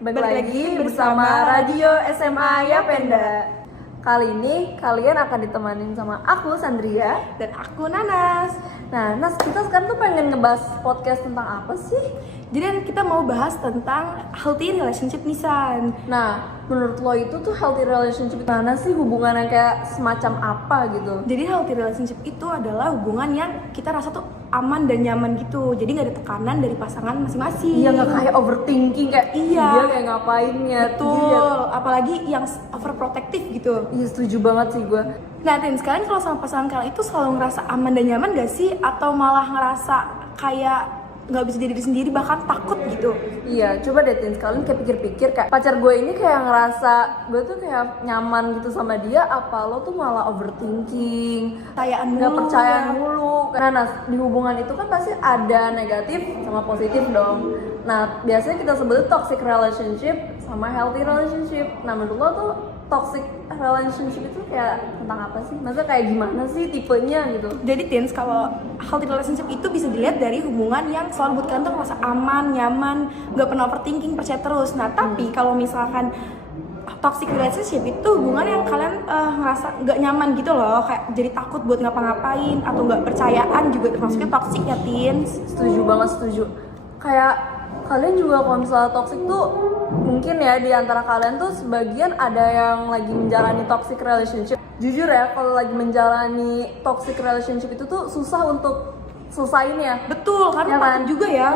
Balik lagi bersama Radio SMA Yapenda. Kali ini kalian akan ditemanin sama aku Sandria dan aku Nanas. Nah, Nas, kita sekarang tuh pengen ngebahas podcast tentang apa sih? Jadi kita mau bahas tentang healthy relationship nih San. Nah, menurut lo itu tuh healthy relationship mana sih, hubungan yang kayak semacam apa gitu? Jadi healthy relationship itu adalah hubungan yang kita rasa tuh aman dan nyaman gitu. Jadi nggak ada tekanan dari pasangan masing-masing. Iya, nggak kayak overthinking kayak iya. Dia kayak ngapainnya. Betul. Apalagi yang overprotective gitu. Iya, setuju banget sih gue. Nah, Tin, sekalian kalau sama pasangan kalian itu selalu ngerasa aman dan nyaman gak sih? Atau malah ngerasa kayak nggak bisa jadi diri sendiri, bahkan takut gitu? Iya, coba deh Tin, sekalian kayak pikir-pikir kayak pacar gue ini kayak ngerasa gue tuh kayak nyaman gitu sama dia, apa lo tuh malah overthinking, nggak percaya mulu. Nah, di hubungan itu kan pasti ada negatif sama positif dong. Nah, biasanya kita sebut toxic relationship sama healthy relationship. Nah, menurut lo tuh toxic relationship itu kayak tentang apa sih? Maksudnya kayak gimana sih tipenya gitu? Jadi Tins, kalau healthy relationship itu bisa dilihat dari hubungan yang selalu buat kalian tuh merasa aman, nyaman, gak pernah overthinking, percaya terus. Nah tapi kalau misalkan toxic relationship itu hubungan yang kalian ngerasa gak nyaman gitu loh, kayak jadi takut buat ngapa-ngapain atau gak percayaan juga termasuknya toxic ya Tins. Setuju banget, setuju. Kayak kalian juga kalau misalnya toxic tuh mungkin ya di antara kalian tuh sebagian ada yang lagi menjalani toxic relationship. Jujur ya, kalau lagi menjalani toxic relationship itu tuh susah untuk selesain ya. Betul, karena ya kan? takut juga ya,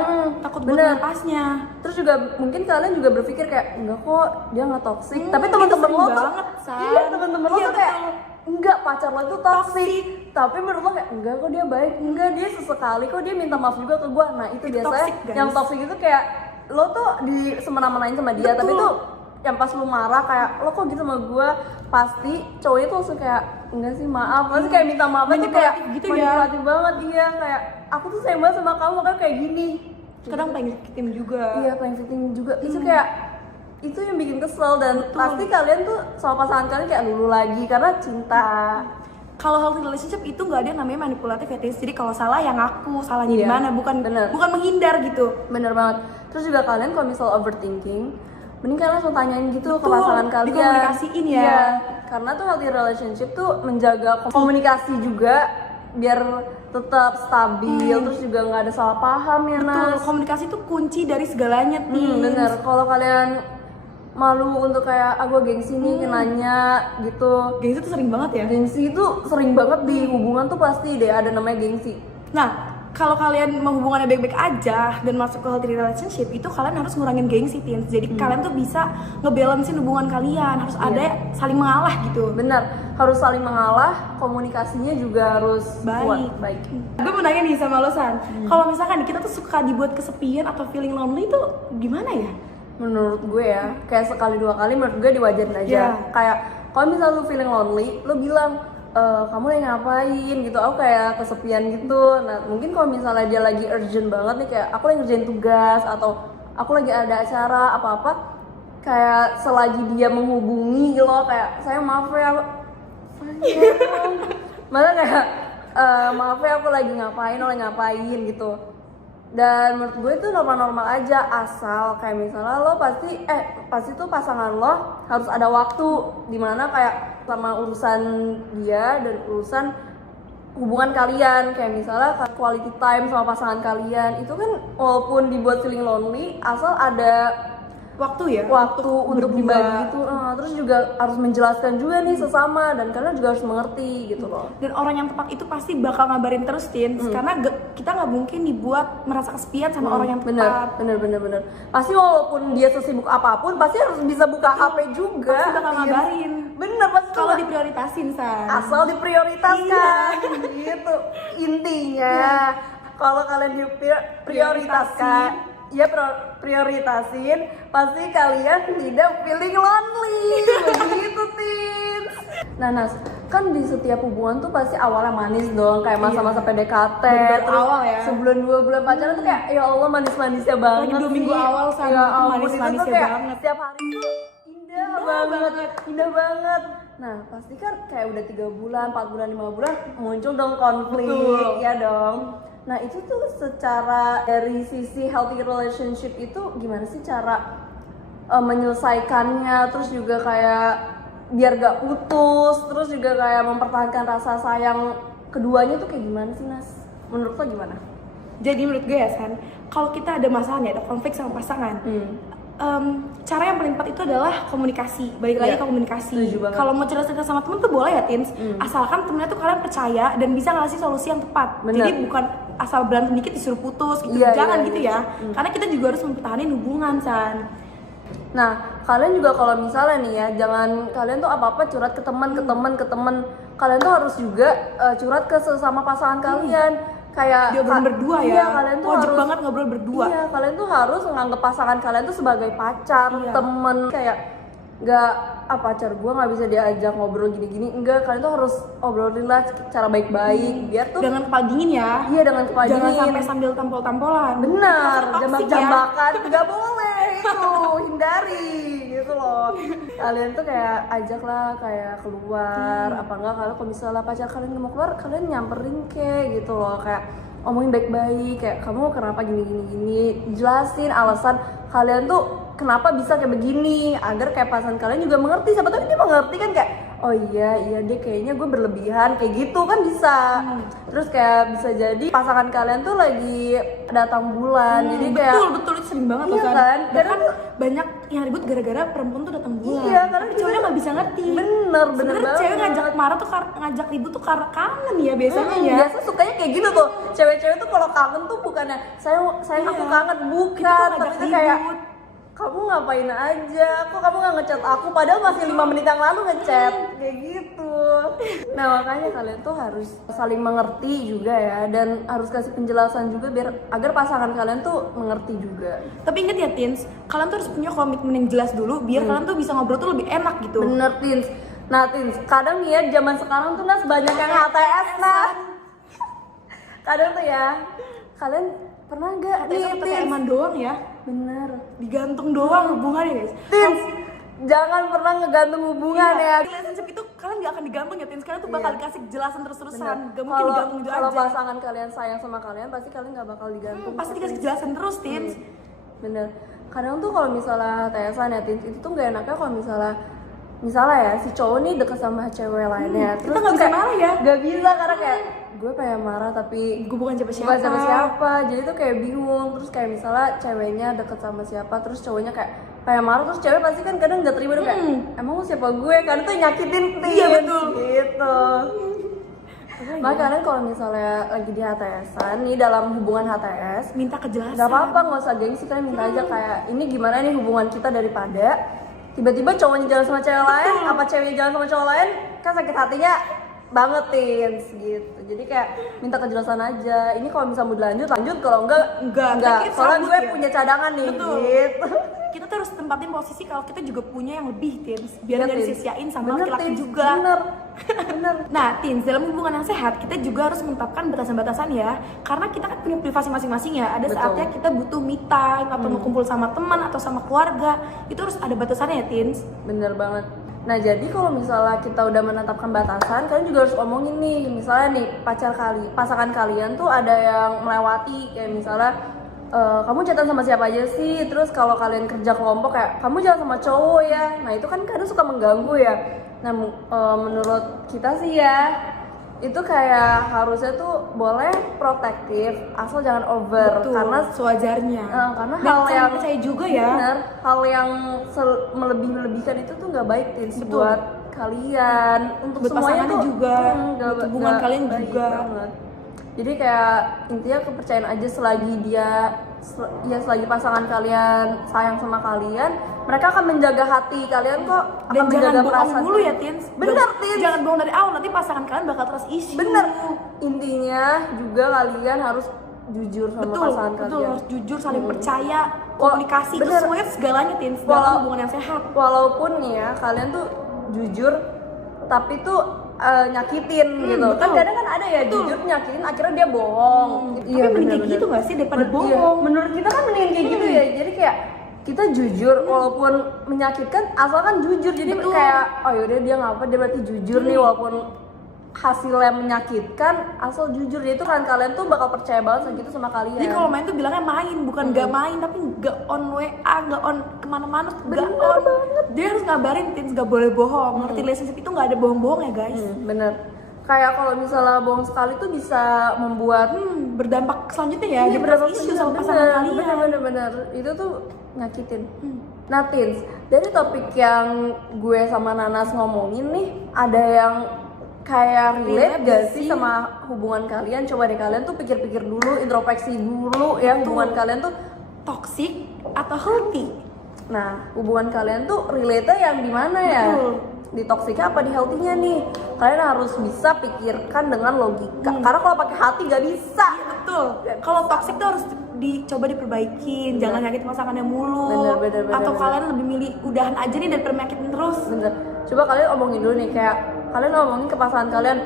takut buat melepasnya. Terus juga mungkin kalian juga berpikir kayak enggak kok dia nggak toxic, tapi teman-teman lo tuh iya, teman-teman lo tuh kayak enggak, pacar lo tuh toxic. Tapi menurut lo kayak enggak kok dia baik, enggak dia sesekali kok dia minta maaf juga ke gue. Nah itu biasanya toxic, yang toxic itu kayak lo tuh di semena-menain sama dia. Betul. Tapi tuh yang pas lo marah kayak lo kok gitu sama gue, pasti cowoknya tuh langsung kayak enggak sih maaf, pasti kayak minta maaf aja kayak gitu manipulatif banget. Iya, kayak aku tuh sayang banget sama kamu makanya kayak gini. Kadang pengen victim juga. Iya, pengen victim juga. Itu kayak itu yang bikin kesel. Dan pasti kalian tuh sama pasangan kalian kayak lulu lagi karena cinta. Kalau healthy relationship itu nggak ada yang namanya manipulatif ya Tis. Jadi kalau salah yang aku, salahnya di mana, bukan menghindar gitu. Bener banget. Terus juga kalian kalau misal overthinking, mending kalian langsung tanyain gitu ke pasangan kalian. Dikomunikasiin ya. Iya, karena tuh healthy relationship tuh menjaga komunikasi juga biar tetap stabil, terus juga nggak ada salah paham ya. Betul, komunikasi tuh kunci dari segalanya Tis. Bener, kalau kalian malu untuk kayak gue gengsi nih nanya gitu. Gengsi tuh sering banget ya. Gengsi itu sering banget di hubungan tuh pasti deh ada namanya gengsi. Nah, kalau kalian mau hubungannya baik-baik aja dan masuk ke healthy relationship itu kalian harus ngurangin gengsi Tins. Jadi kalian tuh bisa ngebalancein hubungan kalian, harus ada saling mengalah gitu. Bener, harus saling mengalah, komunikasinya juga harus baik. Gue mau nanya nih sama lo San, kalau misalkan kita tuh suka dibuat kesepian atau feeling lonely itu gimana ya? Menurut gue ya, kayak sekali dua kali menurut gue diwajarin aja. Kayak kalau misalnya lu feeling lonely, lu bilang kamu lagi ngapain gitu, aku kayak kesepian gitu. Nah mungkin kalau misalnya dia lagi urgent banget nih, kayak aku lagi ngerjain tugas atau aku lagi ada acara apa-apa, kayak selagi dia menghubungi lo kayak saya maaf ya, malah kayak maaf ya aku lagi ngapain, lo lagi ngapain gitu. Dan menurut gue itu normal-normal aja, asal kayak misalnya lo pasti tuh pasangan lo harus ada waktu dimana kayak sama urusan dia dan urusan hubungan kalian, kayak misalnya quality time sama pasangan kalian itu kan walaupun dibuat feeling lonely, asal ada waktu untuk dibagi gitu. Terus juga harus menjelaskan juga nih sesama, dan kalian juga harus mengerti gitu loh. Dan orang yang tepat itu pasti bakal ngabarin terus Tins, karena kita nggak mungkin dibuat merasa kesepian sama orang yang tepat. Bener. Pasti walaupun dia sesibuk apapun pasti harus bisa buka HP juga. Pasti bakal ngabarin. Bener, pasti kalau diprioritasin San. Asal diprioritaskan. Gitu intinya. Kalau kalian diprioritaskan, ya prioritasin, pasti kalian tidak feeling lonely. Begitu Tins. Nah Nas, kan di setiap hubungan tuh pasti awalnya manis dong, kayak masa-masa PDKT, terus awal ya, sebulan 2 bulan pacaran tuh kayak ya Allah manis-manisnya banget. 2 minggu awal sama ya, manis-manisnya kayak banget. Setiap hari tuh indah banget. Nah pasti kan kayak udah 3 bulan, 4 bulan, 5 bulan muncul dong konflik. Betul. Ya dong. Nah itu tuh secara dari sisi healthy relationship itu gimana sih cara menyelesaikannya, terus juga kayak biar gak putus, terus juga kayak mempertahankan rasa sayang keduanya tuh kayak gimana sih Nas? Menurut lo gimana? Jadi menurut gue ya San, kalau kita ada masalah nih, ada konflik sama pasangan, cara yang paling tepat itu adalah komunikasi. Balik lagi ke komunikasi. Kalau mau cerita sama temen tuh boleh ya Tins, asalkan temennya tuh kalian percaya dan bisa ngasih solusi yang tepat. Bener. Jadi bukan asal berantem dikit disuruh putus gitu, jangan gitu ya. Karena kita juga harus mempertahankan hubungan San. Nah, kalian juga kalau misalnya nih ya, jangan kalian tuh apa-apa curhat ke teman, kalian tuh harus juga curhat ke sesama pasangan kalian. Kayak Ngobrol berdua ya. Iya, kalian tuh wajib harus banget ngobrol berdua. Iya, kalian tuh harus menganggap pasangan kalian tuh sebagai pacar, temen. Kayak nggak pacar gue nggak bisa diajak ngobrol gini-gini, enggak, kalian tuh harus obrolin lah cara baik-baik biar tuh dengan kepala dingin ya. Iya, dengan kepala Jangan dingin. sampai sambil tampol-tampolan. Benar, Toxic jambak-jambakan nggak boleh itu, hindari gitu loh. Kalian tuh kayak ajak lah kayak keluar, apa enggak kalau misalnya pacar kalian nggak mau keluar, kalian nyamperin kayak gitu loh, kayak omongin baik-baik, kayak kamu kenapa gini, jelasin alasan kalian tuh kenapa bisa kayak begini, agar kayak pasangan kalian juga mengerti. Siapa tahu dia mengerti kan, kayak oh iya deh kayaknya gue berlebihan, kayak gitu kan bisa. Terus kayak bisa jadi pasangan kalian tuh lagi datang bulan, jadi kayak betul itu sering banget iya tuh kan, bahkan banyak yang ribut gara-gara perempuan tuh datang bulan. Iya, karena tapi cowoknya nggak bisa ngerti. Bener Sebenarnya banget. cewek ngajak marah tuh ngajak ribut tuh karena kangen ya biasanya ya. Biasa sukanya kayak gitu tuh, cewek-cewek tuh kalau kangen tuh bukannya sayang aku kangen, bukan, Kita tuh tapi ngajak tuh kayak ribut. kamu ngapain aja, kok kamu nggak ngechat aku padahal masih 5 menit yang lalu ngechat, kayak gitu. Nah makanya kalian tuh harus saling mengerti juga ya, dan harus kasih penjelasan juga biar agar pasangan kalian tuh mengerti juga. Tapi inget ya Tins, kalian tuh harus punya komitmen yang jelas dulu biar kalian tuh bisa ngobrol tuh lebih enak gitu. Bener Tins. Nah Tins, kadang nih ya zaman sekarang tuh Nas banyak yang HTS Nas. Kadang tuh ya, kalian pernah nggak nih Tapi Tins? eman doang ya, Bener. digantung doang hubungannya guys. Tins, jangan pernah ngegantung hubungan ya. Relationship itu kalian gak akan digantung ya Tins, kalian tuh bakal dikasih jelasan terus-terusan. Bener. Gak mungkin digantung gitu Kalau aja. pasangan kalian sayang sama kalian, pasti kalian nggak bakal digantung. Pasti dikasih jelasan terus Tins. Bener. Kadang tuh kalau misalnya Tesan ya Tins, itu tuh nggak enaknya kalau misalnya ya si cowok nih deket sama cewek lainnya, terus kita nggak tuh bisa kayak marah ya. Gak bisa karena kayak gue pengen marah tapi Gue bukan siapa-siapa. bukan sama siapa, jadi tuh kayak bingung. Terus kayak misalnya ceweknya deket sama siapa, terus cowoknya kayak pengen marah, terus cewek pasti kan kadang nggak terima tuh kayak emang lu siapa gue, kan tuh nyakitin Tins. Iya, betul. Gitu. Makanya kalian kalau misalnya lagi di HTS-an nih, dalam hubungan HTS, Minta kejelasan. nggak apa-apa, nggak usah gengsi, kalian minta aja kayak ini gimana nih hubungan kita, daripada tiba-tiba cowoknya jalan sama cewek lain, apa ceweknya jalan sama cowok lain, kan sakit hatinya banget Tins gitu. Jadi kayak minta kejelasan aja. Ini kalau misalnya mau lanjut, kalau enggak. Kita Soalnya sambut gue ya. punya cadangan nih. Betul. Gitu. Kita tuh harus tempatin posisi kalau kita juga punya yang lebih Tins, biar Iya, nggak Tins. disia-siain sama Bener, laki-laki Tins. juga. Bener. Nah, Tins, dalam hubungan yang sehat, kita juga harus menetapkan batasan-batasan ya. Karena kita kan punya privasi masing-masing ya. Ada Betul. saatnya kita butuh me time, atau mau kumpul sama teman atau sama keluarga. Itu harus ada batasannya ya, Tins. Bener banget. Nah jadi kalau misalnya kita udah menetapkan batasan, kalian juga harus omongin nih. Misalnya nih pasangan kalian tuh ada yang melewati, kayak misalnya kamu chatan sama siapa aja sih, terus kalau kalian kerja kelompok kayak kamu jalan sama cowok ya. Nah itu kan kadang suka mengganggu ya. Nah menurut kita sih ya, itu kayak harusnya tuh boleh protektif, asal jangan over. Betul, Karena sewajarnya. karena Dan hal saling yang percaya juga ya. benar, hal yang melebih-lebihkan itu tuh nggak baik Tins, Betul. buat kalian, untuk Buat semuanya pasangannya tuh juga, nggak- buat hubungan nggak kalian baik juga. banget. Jadi kayak intinya kepercayaan aja, selagi pasangan kalian sayang sama kalian, mereka akan menjaga hati kalian kok, akan Dan menjaga jangan bohong perasaan dulu ya, Tins. Bener, Tins. Jangan bohong dari awal, nanti pasangan kalian bakal terus issue. Bener, intinya juga kalian harus jujur sama Betul, pasangan betul, kalian. harus jujur, saling percaya, komunikasi, itu bener. semuanya segalanya Tins, Walau- dalam hubungan yang sehat. Walaupun nih ya kalian tuh jujur tapi tuh nyakitin gitu. betul. Kan kadang kan ada ya jujur nyakitin akhirnya dia bohong. Tapi mending kayak gitu gak sih daripada bohong? Menurut kita kan mending kayak gitu ya. Jadi kayak kita jujur walaupun menyakitkan, asalkan jujur. Jadi kayak oh yaudah dia ngapa, dia berarti jujur nih walaupun hasilnya menyakitkan, asal jujur. Itu kan kalian tuh bakal percaya banget gitu sama kalian. Jadi kalau main tuh bilangnya main, bukan nggak main, tapi nggak on WA, nggak on kemana-mana, nggak on. Dia harus ngabarin, Tins, nggak boleh bohong. Ngerti relationship itu nggak ada bohong-bohong ya guys. Bener. Kayak kalau misalnya bohong sekali tuh bisa membuat Berdampak selanjutnya ya, jadi isu sama pasangan kalian. Bener. Itu tuh nyakitin. Nah, Tins, dari topik yang gue sama Nanas ngomongin nih, ada yang kayak relate gak sih sama hubungan kalian? Coba deh kalian tuh pikir-pikir dulu, introspeksi dulu ya, hubungan kalian tuh Toxic atau healthy? nah, hubungan kalian tuh relate-nya yang di mana ya? Di toksiknya apa di healthy-nya nih? Kalian harus bisa pikirkan dengan logika. Karena kalau pakai hati gak bisa. Betul. Kalau toxic tuh harus dicoba diperbaikin, jangan nyakitin pasangannya mulu. Bener. Atau kalian lebih milih udahan aja nih daripada nyakitin terus. Bener. Coba kalian omongin dulu nih, kayak kalian omongin ke pasangan kalian.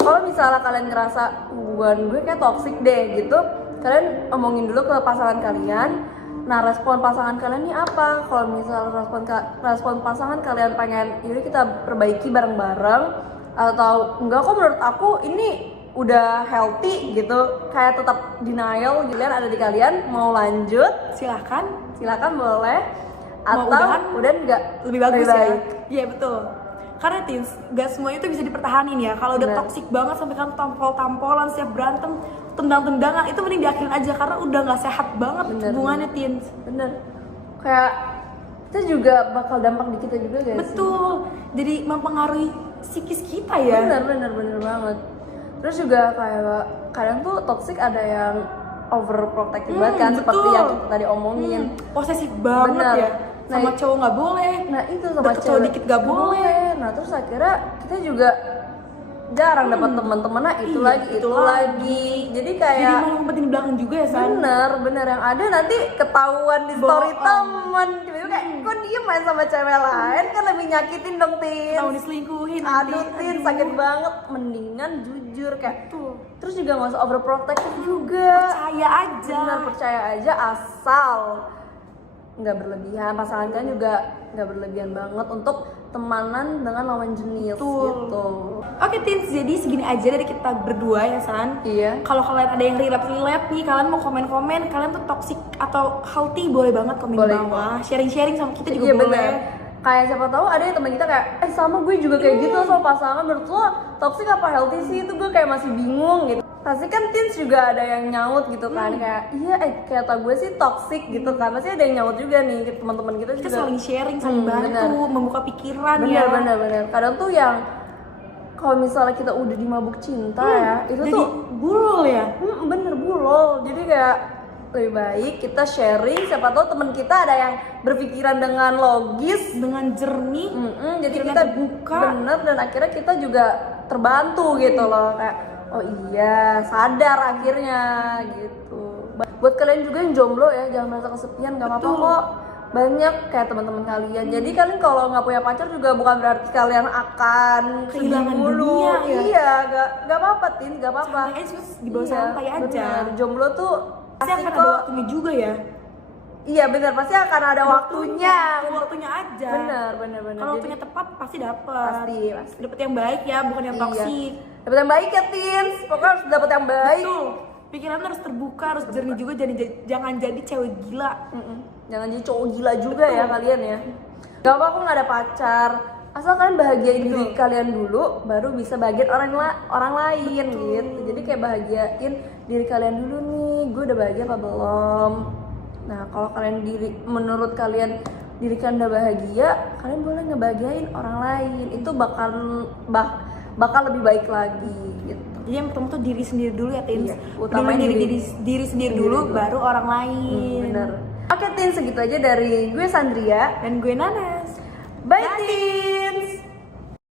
Kalau misalnya kalian ngerasa hubungan gue kayak toxic deh gitu, kalian omongin dulu ke pasangan kalian. Nah, respon pasangan kalian ini apa? Kalau misalnya respon pasangan kalian pengen yaudah kita perbaiki bareng-bareng, atau enggak kok menurut aku ini udah healthy gitu, kayak tetap denial, giliran ada di kalian, mau lanjut Silakan boleh, Mau atau udahan, udah enggak lebih bagus ya. baik. Iya betul. Karena Tins, gak semuanya itu bisa dipertahanin ya. Kalau udah Bener. toxic banget sampai kan tampol-tampolan, siap berantem, tendang-tendangan, itu mending diakhirin aja karena udah nggak sehat banget hubungannya, Tins. Bener, kayak itu juga bakal dampak di kita juga guys. Betul. Jadi mempengaruhi psikis kita ya. Bener banget. Terus juga kayak kadang tuh toxic ada yang overprotective banget kan, seperti betul. yang kita tadi omongin. Posesif banget Bener. ya. Nah, Sama cowok nggak boleh. Nah itu sama Deket cowok dikit nggak boleh. Nah terus akhirnya kita juga jarang dapat teman-teman. Nah itu lagi. Jadi kayak Jadi malah ngumpetin di belakang juga ya, San. bener yang ada nanti ketahuan di story Bohong. temen. Tiba-tiba kayak kok dia main sama cewek lain, kan lebih nyakitin dong, Tin. Tahu diselingkuhin. Aduh, Tin, sakit banget. Mendingan jujur kayak tuh. Terus juga nggak usah overprotective juga. Percaya aja. Benar, percaya aja asal nggak berlebihan. Pasangan kalian juga nggak berlebihan banget untuk temanan dengan lawan jenis gitu. Oke, Tins, jadi segini aja dari kita berdua ya, San. Iya. Kalau kalian ada yang relate nih, kalian mau komen-komen, kalian tuh toxic atau healthy, boleh banget komen Boleh. di bawah. Sharing-sharing sama kita juga Iya boleh. bener. Kayak siapa tahu ada yang teman kita kayak sama gue juga kayak gitu sama pasangan. Menurut lo toxic apa healthy sih? Itu gue kayak masih bingung gitu. Pasti kan Tins juga ada yang nyaut gitu kan, kayak iya kata gue sih toxic gitu kan. Pasti ada yang nyaut juga nih teman-teman kita juga. Kita saling sharing, saling bantu, bener. membuka pikiran Bener, ya. bener. Kadang tuh yang kalau misalnya kita udah dimabuk cinta ya, itu Jadi tuh bulol ya. bener bulol. Jadi kayak lebih baik kita sharing, siapa tahu teman kita ada yang berpikiran dengan logis, Dengan jernih. jadi Pikiran kita terbuka. bener, dan akhirnya kita juga terbantu gitu loh, kayak oh iya sadar akhirnya gitu. Buat kalian juga yang jomblo ya, jangan merasa kesepian, gak apa-apa Betul. kok, banyak kayak teman-teman kalian. Jadi kalian kalau nggak punya pacar juga bukan berarti kalian akan Kehilangan sedih mulu. dunia, ya? Iya, gak apa-apa, Tin, gak apa-apa. Santai aja, di bawah santai aja. Bener. Jomblo tuh Pasti akan ada kok. waktunya juga ya. Iya benar, pasti akan ada waktunya. Waktunya aja. Bener. Kalau Jadi, waktunya tepat pasti dapat. pasti. Dapat yang baik ya, bukan yang Iya. toksik. Dapat yang baik ya, Tins. Pokoknya harus dapat yang baik. Betul. Pikiran harus terbuka, harus jernih juga, jangan jadi cewek gila. Jangan jadi cowok gila juga ya kalian ya. Gak apa-apa nggak ada pacar. Asal kalian bahagiain diri kalian dulu, baru bisa bahagiain orang lain gitu. Jadi kayak bahagiain diri kalian dulu nih. Gue udah bahagia apa belum? Nah, kalau menurut kalian diri kalian udah bahagia, kalian boleh ngebahagiain orang lain. Itu bakal lebih baik lagi gitu. Jadi yang pertama tuh diri sendiri dulu ya, Tins. Iya, Utamain utamain diri sendiri dulu, baru orang lain. Bener. Oke, Tin, segitu aja dari gue Sandria. Dan gue Nanas. Bye, Tin.